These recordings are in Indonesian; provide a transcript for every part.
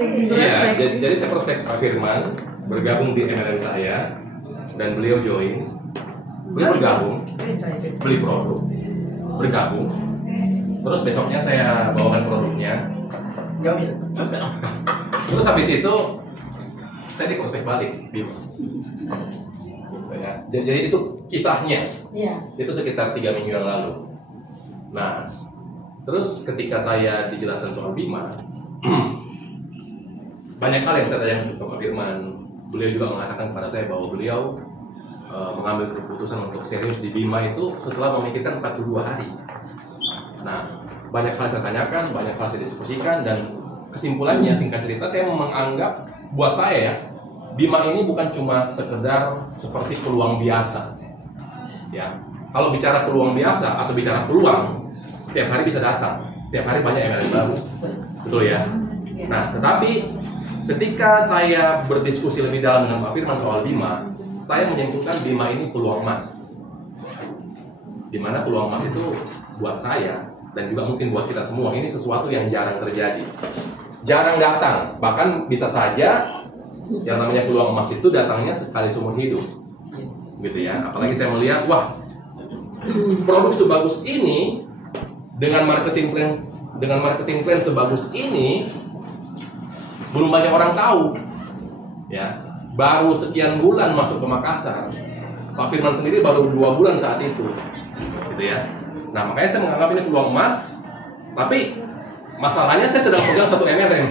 Iya, jadi saya prospek Pak Firman bergabung di MLM saya dan beliau join, beliau bergabung, beli produk, bergabung, terus besoknya saya bawakan produknya, terus habis itu saya di prospek balik, jadi itu kisahnya, itu sekitar 3 minggu yang lalu. Nah, terus ketika saya dijelaskan soal Bima, banyak hal yang saya tanya ke Pak Firman. Beliau juga mengatakan kepada saya bahwa beliau mengambil keputusan untuk serius di Bima itu setelah memikirkan 42 hari. Nah, banyak hal saya tanyakan, banyak hal saya diskusikan, dan kesimpulannya singkat cerita saya menganggap, buat saya ya, Bima ini bukan cuma sekedar seperti peluang biasa. Ya, kalau bicara peluang biasa atau bicara peluang, setiap hari bisa datang, setiap hari banyak MLM baru, betul ya? Nah, tetapi ketika saya berdiskusi lebih dalam dengan Pak Firman soal Bima, saya menyimpulkan Bima ini peluang emas. Dimana peluang emas itu buat saya dan juga mungkin buat kita semua ini sesuatu yang jarang terjadi, jarang datang. Bahkan bisa saja yang namanya peluang emas itu datangnya sekali seumur hidup, gitu ya. Apalagi saya melihat, wah, produk sebagus ini dengan marketing plan sebagus ini belum banyak orang tahu, ya. Baru sekian bulan masuk ke Makassar. Pak Firman sendiri baru 2 bulan saat itu, gitu ya. Nah, makanya saya menganggap ini peluang emas. Tapi masalahnya saya sedang pegang 1 MLM.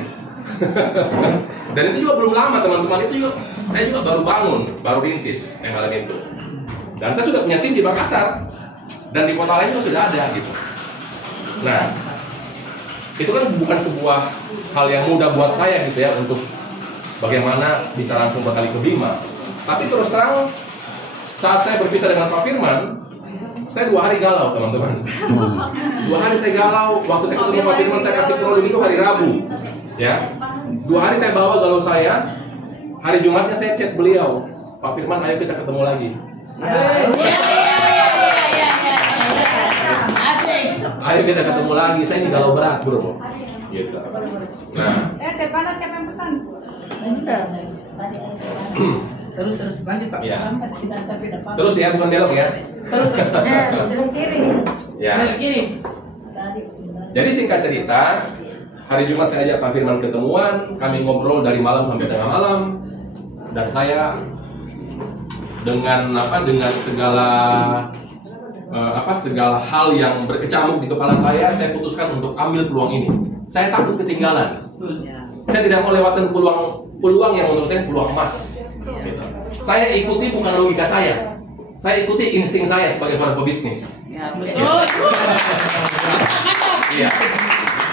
Dan itu juga belum lama, teman-teman. Itu juga saya juga baru bangun, baru rintis MLM itu. Dan saya sudah punya tim di Makassar dan di kota lain juga sudah ada, gitu. Nah, itu kan bukan sebuah hal yang mudah buat saya, gitu ya, untuk bagaimana bisa langsung berkali ke Bima. Tapi terus terang, saat saya berpisah dengan Pak Firman, saya 2 hari galau, teman-teman. 2 hari saya galau. Waktu saya ketemu Pak Firman, saya kasih produk itu hari Rabu, ya. 2 hari saya bawa galau saya. Hari Jumatnya saya chat beliau, Pak Firman, ayo kita ketemu lagi. Ayo kita ketemu lagi, saya ini galau berat, bro. Gitu. Nah, teh panas siapa yang pesan? Terus lanjut, Pak. Ya. Terus ya, bukan belok ya. Terus. Belok kiri. Ya. Belok kiri. Jadi singkat cerita, hari Jumat saya ajak Pak Firman ketemuan, kami ngobrol dari malam sampai tengah malam, dan saya dengan segala hal yang berkecamuk di kepala saya putuskan untuk ambil peluang ini. Saya takut ketinggalan. Saya tidak mau lewatkan peluang yang menurut saya peluang emas. Gitu. Saya ikuti bukan logika saya ikuti insting saya sebagai seorang pebisnis. Ya, betul. Iya.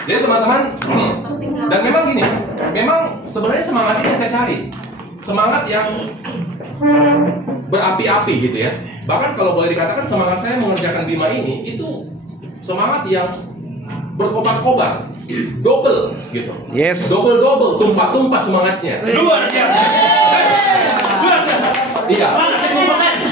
Jadi teman-teman, dan memang gini, memang sebenarnya semangat ini saya cari, semangat yang berapi-api, gitu ya. Bahkan kalau boleh dikatakan semangat saya mengerjakan Bima ini itu semangat yang berkobar-kobar, double, gitu. Yes. Double, tumpah-tumpah semangatnya. Luar biasa. Iya. 100%.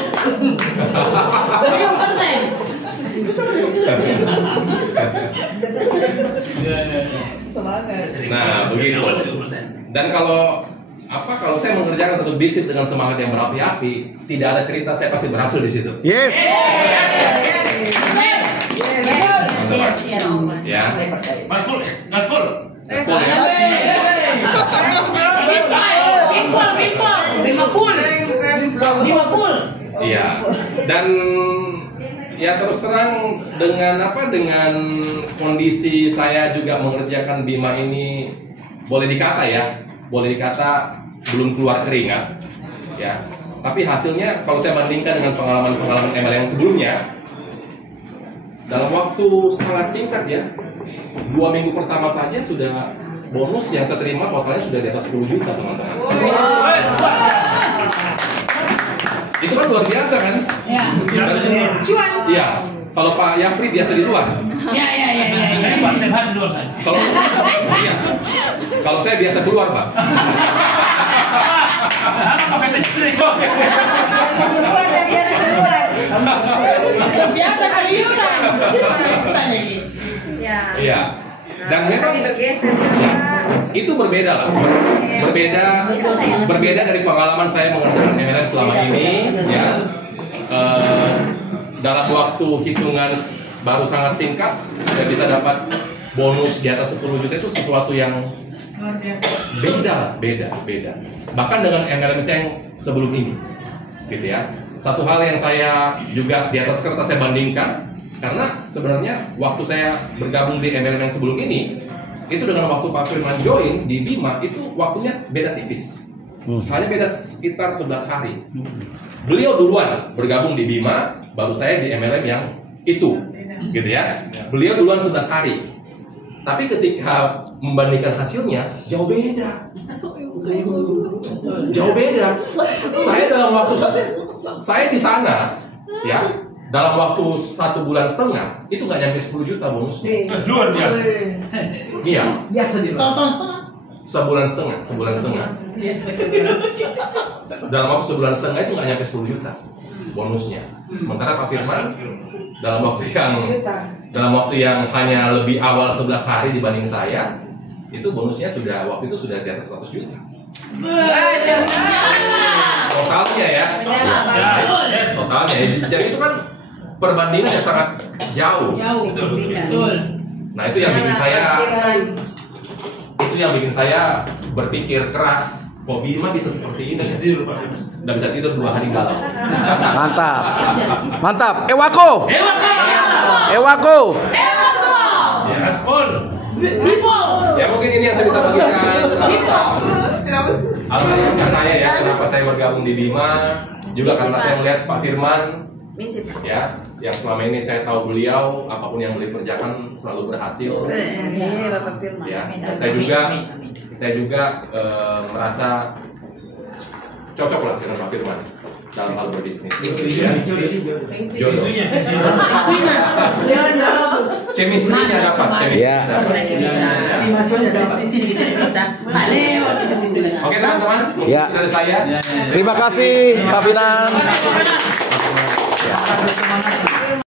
Nah, begitu. Dan kalau saya mengerjakan satu bisnis dengan semangat yang berapi-api, tidak ada cerita saya pasti berhasil di situ. Yes. Ya. Gaspol ya? Gaspol. Gaspol ya. Iya. Dan ya terus terang dengan kondisi saya juga mengerjakan Bima ini boleh dikata belum keluar keringat, ya. Tapi hasilnya kalau saya bandingkan dengan pengalaman MLM yang sebelumnya, dalam waktu sangat singkat ya, 2 minggu pertama saja sudah bonus yang saya terima totalnya sudah di atas 10 juta, teman-teman. Itu kan luar biasa kan? Ya. Cuan. Iya. Kalau Pak Yafri biasa di luar. Ya. Saya Pak Sehat di luar saya. Kalau saya biasa keluar, Pak. Sama pakai saya. Keluar dan biasa keluar. Biasa kali orang. Bisa lagi. Ya. Iya. Dan memang bergeser, ya, Pak. itu berbeda lah, berbeda dari pengalaman saya mengerjakan MLM selama ini, ya. Dalam waktu hitungan baru sangat singkat sudah bisa dapat bonus di atas 10 juta itu sesuatu yang Luar biasa. beda. Bahkan dengan MLM saya yang sebelum ini, gitu ya. Satu hal yang saya juga di atas kertas saya bandingkan, karena sebenarnya waktu saya bergabung di MLM yang sebelum ini, itu dengan waktu Pak Firman join di Bima itu waktunya beda tipis, hanya beda sekitar 11 hari. Beliau duluan bergabung di Bima, baru saya di MLM yang itu, gitu ya. Beliau duluan 11 hari. Tapi ketika membandingkan hasilnya jauh beda. Saya dalam waktu saya di sana, ya, dalam waktu 1 bulan setengah itu nggak nyampe 10 juta bonusnya. Luar biasa. Iya, Biasa dia. sebulan setengah. Dalam waktu sebulan setengah itu nggak nyampe 10 juta bonusnya. Sementara Pak Firman dalam waktu yang hanya lebih awal 11 hari dibanding saya, itu bonusnya waktu itu sudah di atas 100 juta. Totalnya ya. Yes. Totalnya. Jadi itu kan perbandingan yang sangat jauh. Betul. Nah, itu yang bikin saya berpikir keras. Kok Bima bisa seperti ini? Tidur, Pak. Dan bisa tidur 2 hari galau. Mantap. Ewako. Ya, gaspol. Ya mungkin ini yang saya bisa bagikan. Alasan saya ya kenapa saya bergabung di Bima, juga karena saya melihat Pak Firman, ya, yang selama ini saya tahu beliau apapun yang beliau kerjakan selalu berhasil. Bapak Firman. Ya, saya juga merasa cocok lah dengan Pak Firman dalam hal berbisnis. Ya. Jodoh. Isunya. Chemistry-nya dapat. Ya. Oke teman-teman, Ya. dari saya. Terima kasih Pak Finan. Semangat.